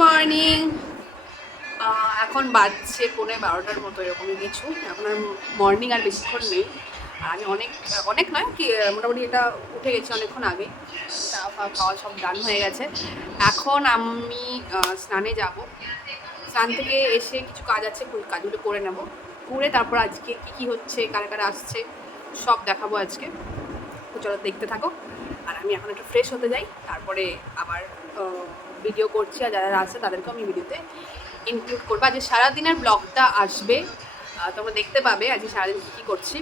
Morning. এখন বাজছে 11:30 মতো এরকমই কিছু। এখন আর মর্নিং আর বেশিক্ষণ নেই। আর আমি অনেক নয় কি মোটামুটি এটা উঠে গেছি অনেকক্ষণ আগে। চা খাওয়া সব ডান হয়ে গেছে। এখন আমি স্নানে যাব। স্নান থেকে এসে কিছু কাজ আছে, কাজগুলো করে নেব। করে তারপর আজকে কী হচ্ছে, কারা কারা আসছে সব দেখাবো আজকে। তো চলো দেখতে থাকো। আর আমি এখন একটু ফ্রেশ হতে যাই, তারপরে আবার ভিডিও করছি। আর যারা আসছে তাদেরকেও আমি ভিডিওতে ইনক্লুড করবো। আজকে সারাদিনের ব্লগটা আসবে, তোমরা দেখতে পাবে আজকে সারাদিন কী করছি।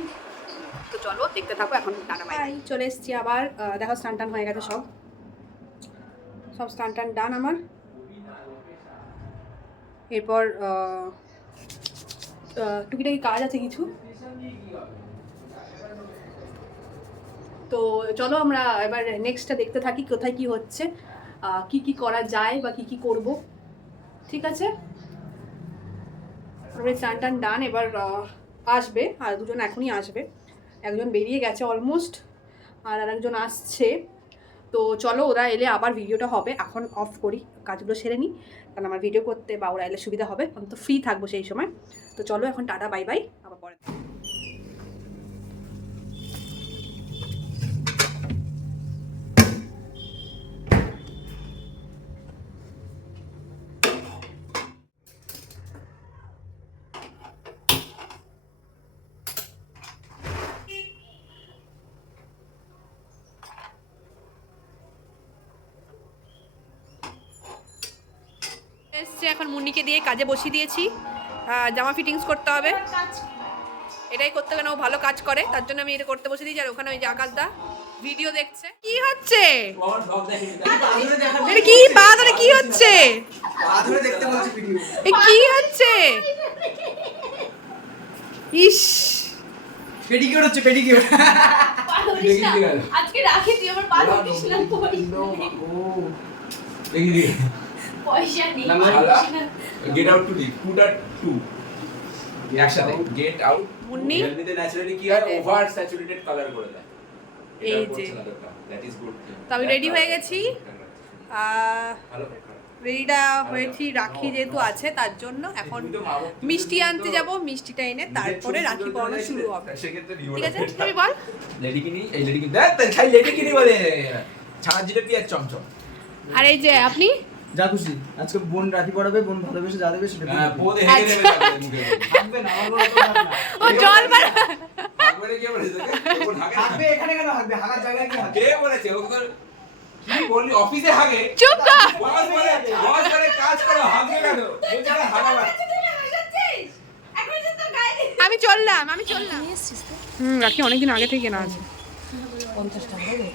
তো চলো দেখতে থাকো। এখন টাটা বাই। চলে এসেছি আবার। দেখো স্নান টান হয়ে গেছে, সব স্নান টান ডান আমার। এরপর টুকিটাকি কাজ আছে কিছু। তো চলো আমরা এবার নেক্সটটা দেখতে থাকি, কোথায় কি হচ্ছে, কি করা যায় বা কি করব। ঠিক আছে, স্নান টান ডান। এবার আসবে, আর দুজন এখনই আসবে। একজন বেরিয়ে গেছে অলমোস্ট, আর আরেকজন আসছে। তো চলো ওরা এলে আবার ভিডিওটা হবে। এখন অফ করি, কাজগুলো সেরে নিই, কারণ আমার ভিডিও করতে বা ওরা এলে সুবিধা হবে। আমি তো ফ্রি থাকবো সেই সময়। তো চলো এখন টাটা বাই বাই, আবার পরে। এসছে, এখন মুন্নিকে দিয়ে কাজে বসিয়ে দিয়েছি। জামা ফিটিংস করতে হবে, এটাই করতে গেলে ও ভালো কাজ করে, তার জন্য আমি এটা করতে বসে দিয়েছি। আর ওখানে ওই যে আকাশদা ভিডিও দেখছে। কি হচ্ছে কি পা ধরে, কি হচ্ছে কি হচ্ছে? ইস, পেডিকিউর হচ্ছে, পেডিকিউর। আজকে রাখি তুই আমার পা ধরিস না। পয়সা নেই। Get out to the put আট টু একসাথে গেট আউট। মুন্নি এমনিতে ন্যাচারালি কি হয়, ওভার স্যাচুরেটেড কালার করে দেয়। এই যে দ্যাট ইজ গুড। তো আমি রেডি হয়ে গেছি। ভালো রেডিটা হয়েছি, রাখি যেহেতু আছে তার জন্য। এখন মিষ্টি আনতে যাব, মিষ্টিটা এনে তারপরে রাখি পরানো শুরু হবে। ঠিক আছে, তুমি বল। লেডি কিনি, এই লেডি কিনি দেখ, তাই খাই লেডি কিনি বলে ছানা জিলেপি আর চমচম। আর এই যে আপনি যা খুশি আজকে বোন রাখি পড়াবে, বোন ভালোবেসে যা দেবে সেটা হ্যাঁ, বোধ হেগে নেবে তাহলে মুখে। থাকবে না, আমার বড় কথা না। ও জল মার একবারে কি বলেছে তোকে? বোন হাগে থাকবে এখানে কেন থাকবে? হাগার জায়গায় কি হাগবে? কে বলেছে? ও তো কি বললি, অফিসে হাগে? চুপ কর। বস বলে কাজ করো, হাগবে কেন? বলছে না হাগাবা। আমি চললাম রাখি অনেকদিন আগে থেকে কেনা আছে। 50 টাকা দেবে।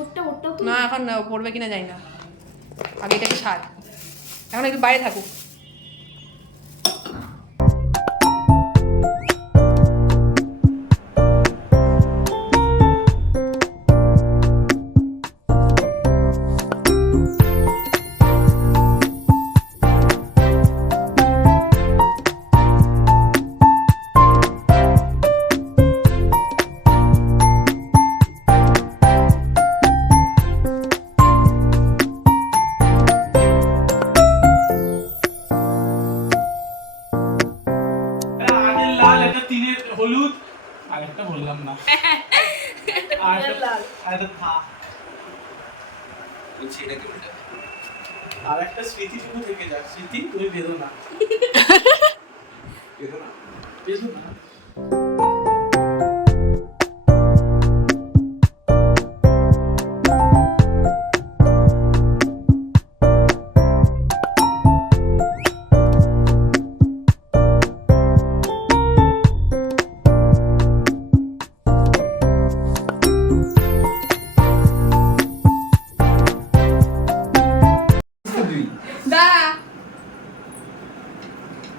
ওটা তো না এখন পড়বে কিনা জানি না, আগে এটাকে ছাড়, এখন একটু বাইরে থাকুক। হলুদ আর একটা বললাম না আর একটা থা বলছি এটা কি বলতে? আর একটা স্মৃতি শুধু থেকে যাক, স্মৃতি তুমি বেদনা বেদনা বেদনা।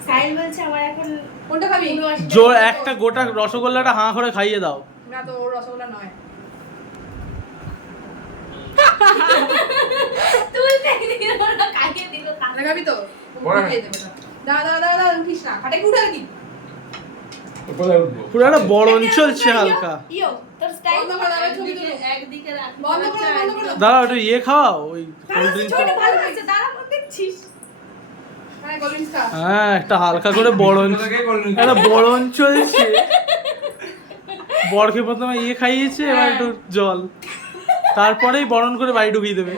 সাইল বলছে আমার এখন কোনটা খাবি? জোর একটা গোটা রসগোল্লাটা হাঁ করে খাইয়ে দাও। না তো ওর রসগোল্লা নয়। তুই দেখি ওরা কাটিয়ে দিল না খাবি তো বড় দিয়ে দেবে না। দাদা উঠিস না, খাটে কি উঠে কি? কোথায় উঠবো? পুরো একটা বড় অঞ্চল চলছে হালকা। ইয়ো তোর টাইম বন্ধ করো, আবার ছবি তুলো। একদিকে রাখি বন্ধ করো, বন্ধ করো। দাঁড়াও একটু ইয়ে খাওয়াও ওই কোল্ড ড্রিঙ্ক। ছোট ভালো হয়েছে দাঁড়া মত দেখছিস হ্যাঁ গোলিংসটা হ্যাঁ একটা হালকা করে বরণ, একটা বরণ চলছে। বরকে প্রথমে ইয়ে খাইয়েছে, এবার একটু জল, তারপরেই বরণ করে বাড়ি ঢুকিয়ে দেবে।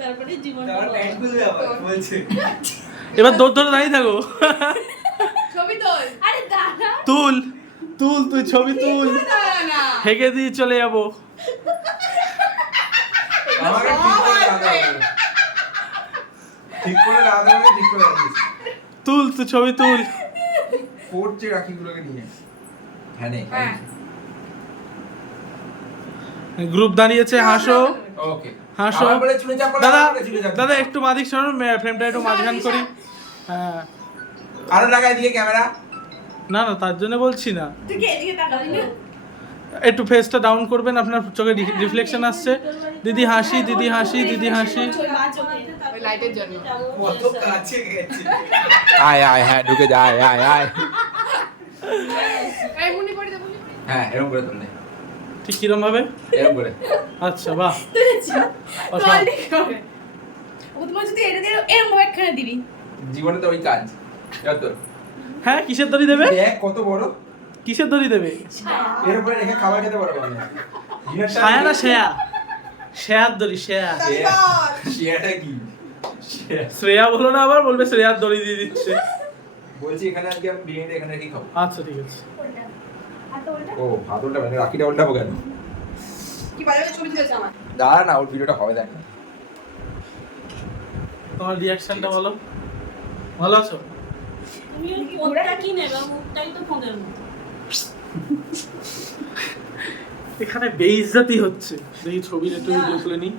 তারপরে জীবন তারপর প্যান্ট খুলবে আবার বলছে। এবার দৌড় ধরে দাঁড়িয়ে থাকো। ছবি তোল আরে দাঁড়া তুল তুল, তুই ছবি তুল, দাঁড়া না হেগে দিয়ে চলে যাবো। আমাকে ঠিক করে দাঁড়াতে হবে, ঠিক করে দাঁড়িয়েছি। তুল তুই ছবি তুল। পড়ছে রাখিগুলোকে নিয়ে। হ্যাঁ নে। হ্যাঁ গ্রুপ দাঁড়িয়েছে, হাসো ওকে। হাসো। আমার বলে চুলে চাপ করো, দাদা আমার বলে চুলে চাপ করো। দাদা একটু মাদিক সরুন, ফ্রেমটা একটু মাঝখান করি। হ্যাঁ আরো লাগাই দিয়ে ক্যামেরা। না না তার জন্য বলছি না, তুই কি এদিকে তাকাবি না একটু ফেসটা ডাউন করবেন, আপনার চোখে রিফ্লেকশন আসছে। দিদি হাসি, দিদি হাসি, দিদি হাসি। ওই মা চোখে ওই লাইটের জন্য কত কাছে গেছে। আয় আয়, হ্যাঁ ঢুকে যা, আয় আয় আয়। এই মুনি পড়ে দে মুনি হ্যাঁ এরকম করে তোলে, ঠিক কিরম ভাবে? এরকম করে। আচ্ছা বাহ, তুলেছি অসাধারণ। ও তোমার যদি এটা দিয়ে এরকম ভাবে একখানে দিবি জীবনে তো ওই কাজ। যত হ্যাঁ কিসের দড়ি দেবে? দেখ কত বড়। কিসের দড়ি দেবে? এর উপরে রেখে খাবার খেতে পারবো না। ছায়া না শেয়া? শেয়ার দড়ি, শেয়া। শিয়াটা কি? শিয়া। শ্রেয়া বলো না, আবার বলবে শ্রেয়ার দড়ি দিয়ে দিচ্ছে। বলছি এখানে আজকে আমি বিরিয়ানিটা এখানে রেখেই খাবো। আচ্ছা ঠিক আছে। ওটা আর তো ওটা ও ভাত উল্টা মানে রাখিটা উল্টাবো কেন? কি বাজে বাজে ছবি তুলেছে আমার দাঁড়া না, ওর ভিডিওটা হবে দেখ না। তোমার রিয়াকশনটা বলো, ভালো আছো? তুমি কি ওটা কি নেবে মুখটাই তো ফোনের মতো এখানে বেইজ্জতি হচ্ছে। দেখি ছবির একটু ভিডিও তুলে নি,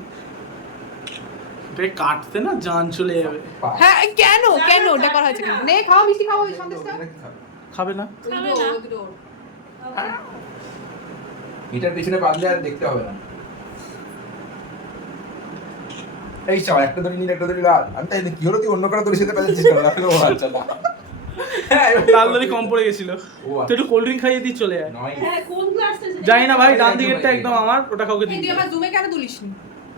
এটা কাটতে না জান চলে যাবে। হ্যাঁ কেন কেন ওটা করা হয়েছে নে খাও মিষ্টি খাও ওই সন্দেশটা খাবে না? খাবে না। এটার পিছনে বাঁধলে আর দেখতে হবে না। এই চাও একটা দড়ি নীল, একটা দড়ি লাল। আমি তাই কি হলো, তুই অন্য কারো দড়ির সাথে প্যাঁচাচ্ছিস কেন? রাখলে ও আচ্ছা না। লাল দড়ি কম পড়ে গেছিল, ও তুই একটু কোল্ড ড্রিঙ্ক খাইয়ে দিয়ে চলে যায়। নয়। হ্যাঁ কোন ক্লাসটা জানি না ভাই, ডান দিকেরটা একদম আমার, ওটা কাউকে এই দিবি তুই আমার জুমে কেন তুলিসনি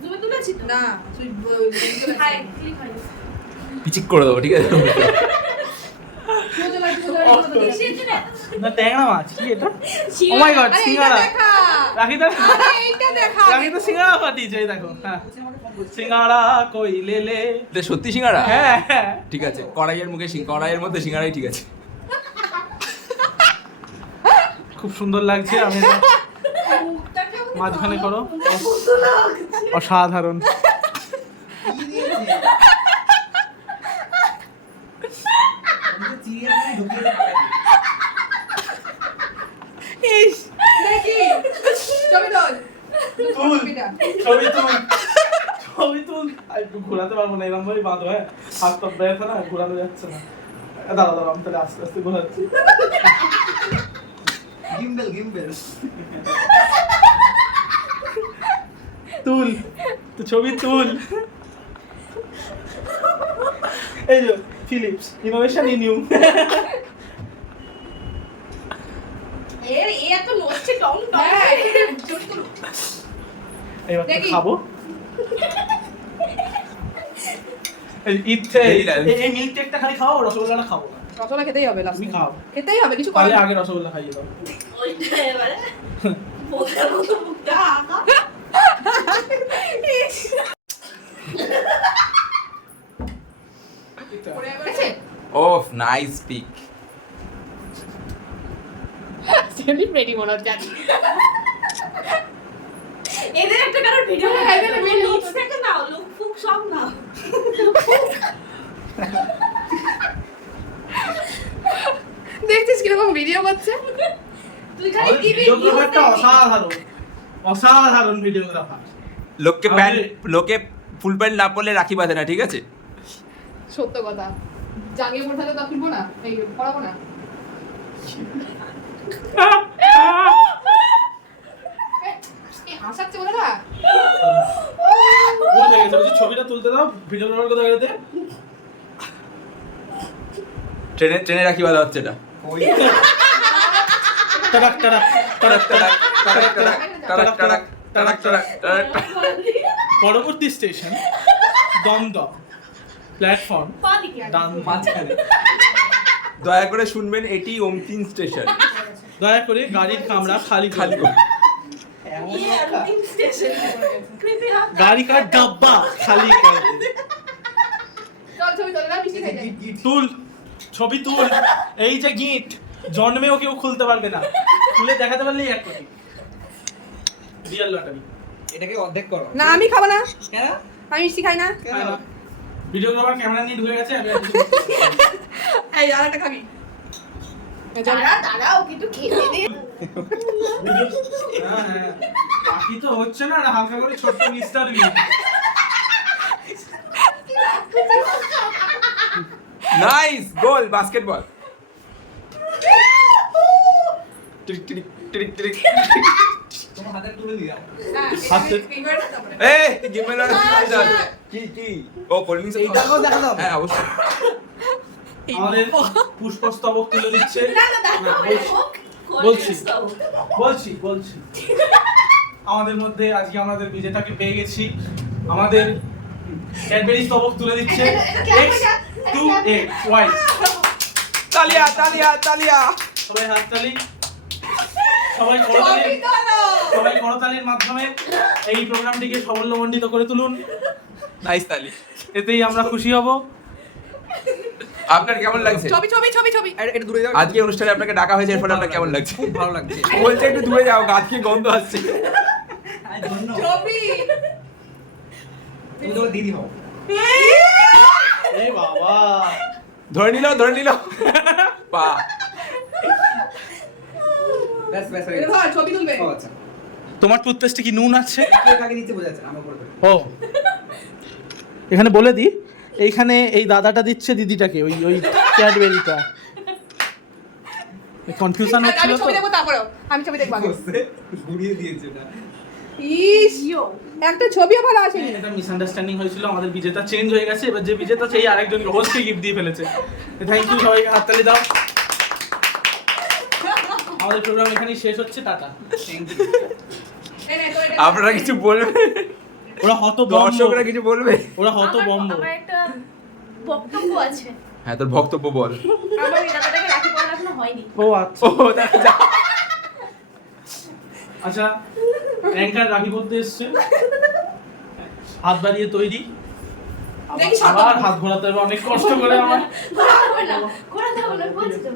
তুমি তুলেছি তো না তুই হাই ক্লিক হয় পিচিক করে দেবো, ঠিক আছে? কিসের জন্য না। ট্যাংরা মাছ কি এটা? ও Oh মাই গড, সিঙ্গারা। দেখা রাখি তো, আরে এইটা দেখা রাখি তো সিঙ্গারা পাঠিয়েছে, এই দেখো। হ্যাঁ সিঙ্গারা কই লেলে। এটা সত্যি সিঙ্গারা? হ্যাঁ হ্যাঁ ঠিক আছে, কড়াইয়ের মুখে কড়াইয়ের মধ্যে সিঙ্গারাই ঠিক আছে। খুব সুন্দর লাগছে। আমি এটা মুখটাকে মাঝখানে করো, অসাধারণ। কি দিয়েছে? আমি তো চিড়িয়াখানায় ঢুকিয়ে রাখা। ইস দেখি ছবি তোল তুল ছবিটা ছবি তুল, ছবি তুল। আর একটু ঘোরাতে পারবো না, এরকম ভাবে বাঁধো। হ্যাঁ হাত তো ব্যথা না, ঘোরানো যাচ্ছে না। দাঁড়া দাঁড়া, আমি তাহলে আস্তে আস্তে ঘোরাচ্ছি। Gimbal gimbal. তুল তুই ছবি তুল। এই যে ফিলিপস ইনোভেশন ইন ইউ। এর এত নড়ছে টং টং হ্যাঁ ছবি তুল এবার তো দেখি। খাবো। এই ইচ্ছে এই না। এই মিল্ক টেকটা খালি খাও, রসগোল্লাটা খাবো না। রসগোল্লা খেতেই হবে তুমি লাস্টে খাও, খেতেই হবে কিছু তাহলে করার আগে রসগোল্লা খাইয়ে দাও। ওইটা এবারে বোকার মতো মুখটা আঁকা আছে ওফ নাইস পিক। সেলিব্রিটি মনে হচ্ছে এদের একটা কারোর ভিডিও হ্যাঁ, এদের তুমি video লিপস থেকে নাও লুক ফুক সব নাও দেখছিস কিরকম ভিডিও করছে তুই খালি দিবি ভিডিওগ্রাফারটা অসাধারণ, অসাধারণ ভিডিওগ্রাফার। লোককে প্যান্ট, লোকে ফুল প্যান্ট না পরলে রাখি বাঁধে না, ঠিক আছে? সত্য কথা জাঙ্গিয়ে পড়ে থাকলে তো কিনবো না এই পড়াবো না এই হাসাচ্ছে বলে না ভুল হয়ে গেছে, বলছি ছবিটা তুলতে দাও। ভিডিওগ্রাফার কোথায় গেছে? ট্রেনে রাখি বাঁধা হচ্ছে এটা। ওই টাটাক টাটাক টাটাক টাটাক। টাড়াক টাড়াক টাড়াক টাড়াক টাড়াক। পরবর্তী স্টেশন দমদম, প্ল্যাটফর্ম ডান মাঝখানে। দয়া করে শুনবেন, এটি অন্তিম স্টেশন। দয়া করে গাড়ির কামরা খালি খালি করুন। ये अंतिम स्टेशन है कृपया गाड़ी का डब्बा खाली कर दे। চল ছবি তোলে না, মিষ্টি খাই যাই। তুল ছবি তুল। এই যে গিট জন্মেও কেউ খুলতে পারবে না, খুলে দেখাতে পারলেই 1 কোটি। Real lottery. এটাকে অর্ধেক করো। না আমি খাবো না, কেন? আমি মিষ্টি খাই না। ভিডিওগ্রাফার ক্যামেরা নিয়ে ঢুকে গেছে। এই আর একটা খাবি। দাঁড়াও কিন্তু খেতে দে হ্যাঁ বাকি তো হচ্ছে না, আর হালকা করে ছোট্ট mister Bean. Nice goal, basketball. Tick tick tick tick. তোমার হাতে তুলে দিও। হাতে এই গেমের কি কি ও কোল্ড ড্রিঙ্কস এইটাকেও দেখা দাও। হ্যাঁ অবশ্যই। আমাদের পুষ্পস্তবক তুলে দিচ্ছে। না না দাঁড়াও বলছি। বলছি আমাদের মধ্যে আজকে আমাদের বিজেতাকে পেয়ে গেছি। আমাদের ক্যাডবেরি স্তবক তুলে দিচ্ছে X2XY। তালিয়া তালিয়া তালিয়া। সবাই হাততালি, সবাই করতালি, সবাই করতালির মাধ্যমে এই প্রোগ্রামটিকে সাফল্যমণ্ডিত করে তুলুন। নাইস তালি। এতেই আমরা খুশি হব। আপনার কেমন লাগছে? ছবি ছবি ছবি ছবি। এটা দূরে যাও। আজকে অনুষ্ঠানে আপনাকে ডাকা হয়েছে, এর ফলে আপনার কেমন লাগছে? খুব ভালো লাগছে। বলছে একটু দূরে যাও, গাছ থেকে গন্ধ আসছে। ছবি। তুমি তো দিদি হও। এই বাবা ধরে নিল ধরে নিল পা। ব্যাস ব্যাস এটা ধর, ছবি তুলবে। ও আচ্ছা। তোমার টুথপেস্টে কি নুন আছে? কে কাকে দিতে বোঝাচ্ছে আমরা করে দেব। ও এখানে বলে দিই, এইখানে এই দাদাটা দিচ্ছে দিদিটাকে ওই ওই ক্যাডবেরিটা। কনফিউশন হচ্ছিল আমি তো। ছবি দেখবো তারপরেও, আমি ছবি দেখবো আগে। ঘুরিয়ে দিয়েছে না। ইস একটা ছবিও ভালো আসেনি। এটা মিসআন্ডারস্ট্যান্ডিং হয়েছিল, আমাদের বিজেতা চেঞ্জ হয়ে গেছে। এবার যে বিজেতা সেই আরেকজনকে হোস্টকে গিফট দিয়ে ফেলেছে। থ্যাংক ইউ, সবাইকে হাততালি দাও। আমাদের প্রোগ্রাম এখানেই শেষ হচ্ছে, টাটা। এই নে, তো এটা- আপনারা কিছু বলবে? ওরা হত দর্শকরা কিছু বলবে? ওরা হত বম্ব। আমার একটা বক্তব্য আছে। হ্যাঁ তোর বক্তব্য বল। আমার এই দাদাটাকে রাখি পড়া এখনো হয়নি। ও আচ্ছা ও দেখা যা। আচ্ছা, অ্যাঙ্কার রাখি করতে এসছে, হাত বাড়িয়ে তৈরি। দেখি সব। আবার হাত ঘোরাতে হবে অনেক কষ্ট করে। ঘোরাতে হবে না, বলছি তো।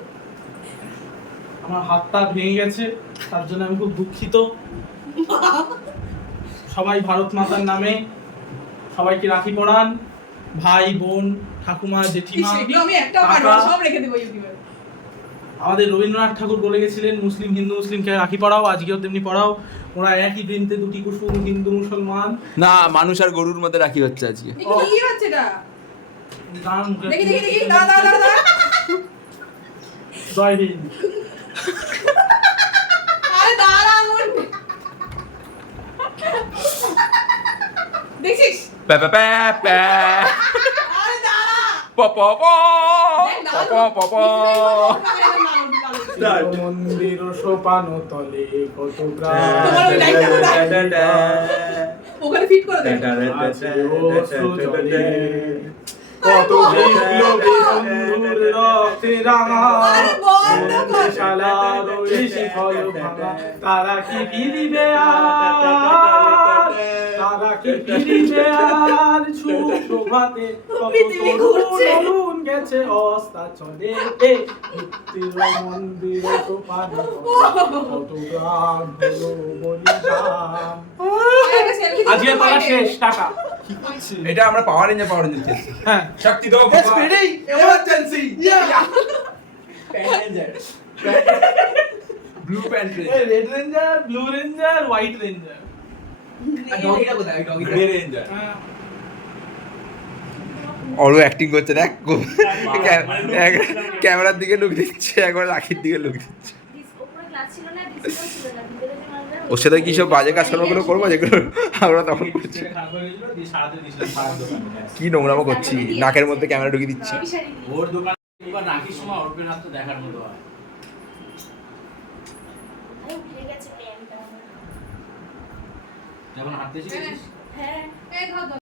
আমার হাতটা ভেঙে গেছে, তার জন্য আমি খুব দুঃখিত। সবাই ভারত মাতার নামে সবাইকে রাখি পরান। ভাই বোন ঠাকুমা জেঠিমা সেগুলো আমি একটাও পারবো না, সব রেখে দেবো ইউটিউবে। আমাদের রবীন্দ্রনাথ ঠাকুর বলে গেছিলেন, মুসলিম হিন্দু মুসলিমকে রাখি পরাও, আজকেও তেমনি পরাও। ওরা একই বৃন্তে দুটি কুসুম, হিন্দু মুসলমান। না মানুষ আর গরুর মধ্যে রাখি হচ্ছে আজকে। দেখি কি হচ্ছে এটা। গান দেখি দেখি দেখি, দাঁড়া দাঁড়া দাঁড়া দাঁড়া। জয় হিন্দ। আরে দাঁড়া আমার। দেখছিস? প্যা প্যা প্যা প্যা। আরে দাঁড়া। প প প। প প প প। মন্দির সোপান তলে কত তোমার ওই লাইনটা ওখানে ফিট করে দে। কত বিপ্লবী বন্ধুর রক্তে রাঙা আরে বন্ধ কর। শালার ওই শিখল ভাঙা। তারা কি ফিরিবে আর, তারা কি ফিরিবে আর, সুপ্রভাতে কত পৃথিবী তরুণ ঘুরছে। তরুণ গেছে অস্তাচলে। মুক্তির মন্দির সোপান কত গান হলো বলিদান। একটা selfie দিতে আজকে পালা হবে। শেষ, টাকা। এটা আমরা পাওয়ার রেঞ্জে খেলছি। হ্যাঁ শক্তি দাও Yes, ready? Emergency! Blue pant red ranger, blue ranger, white ranger. আর ডগিটা কোথায়? ডগিটা। Grey ranger. অরু অ্যাক্টিং করছে দেখ, ক্যামেরার দিকে লুক দিচ্ছে, একবার রাখির দিকে লুক দিচ্ছে। উপরে ক্লাস ছিল না, ডিসপ্লে ছিল না, ভিতরে যে মানুষরা ওর সাথে কি সব বাজে কাজকর্মগুলো করবো যেগুলো আমরা তখন করছি? কি নোংরামো করছি, নাকের মধ্যে ক্যামেরা ঢুকিয়ে দিচ্ছি। অভিসারী নেই। ওর দোকান এবার রাখির সময় অর্পের হাত তো দেখার মতো হয়। আরে উঠে গেছে প্যান্টটা আমার। যখন হাঁটতে শিখেছিস হ্যাঁ এই ধর ধর।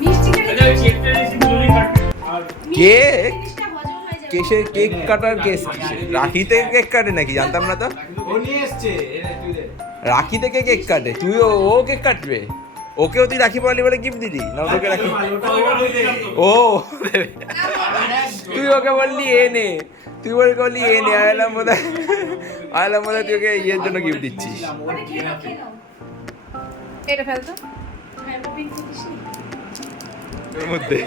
মিষ্টি খেলে আর কেক জিনিসটা হজম হয়ে যাবে। কেসের কেক কাটার কেস রাখিতে কেক কাটে নাকি জানতাম না তো ও নিয়ে এসছে এনে তুই দে রাখি থেকে কেক কাটে তুই ও কেক কাটবে ওকেও তুই রাখি পড়ালি বলে গিফট দিলি না ওকে রাখি ও তুই ওকে বললি এ নে তুই বললি এ নে আয়লাম বোধ তুই ওকে ইয়ের জন্য গিফট দিচ্ছিস ওটা খেয়ে নাও, খেয়ে নাও। এটা ফেল তো। হ্যাঁ, রবিন খেতিস নি? ওর মধ্যে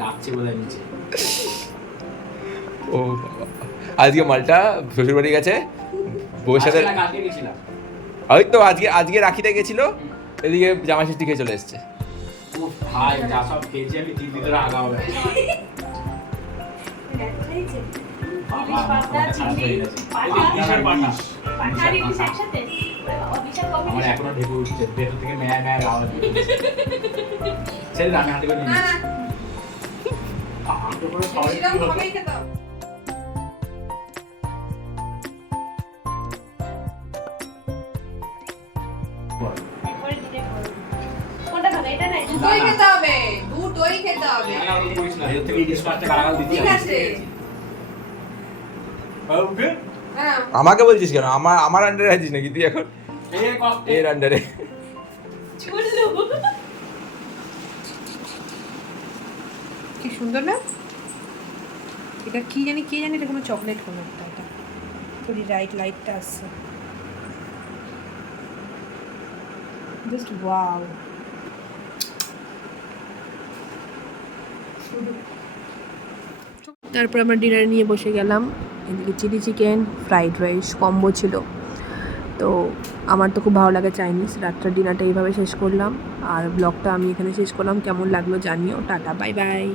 ডাকছে বোধহয় নিচে ও বাবা আজকে মালটা শ্বশুর বাড়ি গেছে বউয়ের সাথে আজকে না, কালকে গেছিলাম ওই তো আজকে রাখিতে গেছিল এদিকে জামা ষষ্ঠী খেয়ে চলে এসছে উফ ভাই যা সব খেয়েছি আমি 3 দিন ধরে আগা হবে দেখ, খেয়েছে? বাবা, ইলিশ পাতা, মাথাটা খারাপ হয়ে চিংড়ি, গেছে। পাটা, কিসের পাটা? পাটা আর ইলিশ একসাথে? ওরে বাবা, বিশাল আমার combination। এখনো ঢেকে উঠছে ভেতর থেকে ম্যায় ম্যায় আওয়াজ ছেড়ে আমি হাতে করে নিয়ে না নিচ্ছি। আটো করে সবাই মিষ্টিটা কি হতো? সবাই খেতে হবে। একবারে দিলে করো। কোনটা ভালো, এটা না এটা? দুটোই খেতে হবে, দুটোই খেতে হবে। না, না, ওটা করিস না। ভেতর থেকে ইলিশ মাছটা গালাগাল দিচ্ছি ঠিক আমি। আছে। ওকে হ্যাঁ। আমাকে বলছিস কেন আমার আন্ডারে আছিস নাকি তুই এখন এই কষ্ট এর আন্ডারে চুল্লু। কি সুন্দর না? এটা কি জানি কে জানি, এটা কোনো চকলেট কোনো একটা, এটা পুরি রাইট লাইটটা আসছে, জাস্ট ওয়াও। তারপর আমরা ডিনার নিয়ে বসে গেলাম। এদিকে chilli chicken, fried rice combo ছিল। তো আমার তো খুব ভালো লাগে চাইনিজ। রাত্রের ডিনারটা এইভাবে শেষ করলাম, আর ব্লগটা আমি এখানে শেষ করলাম। কেমন লাগলো জানিও। Tata, bye bye.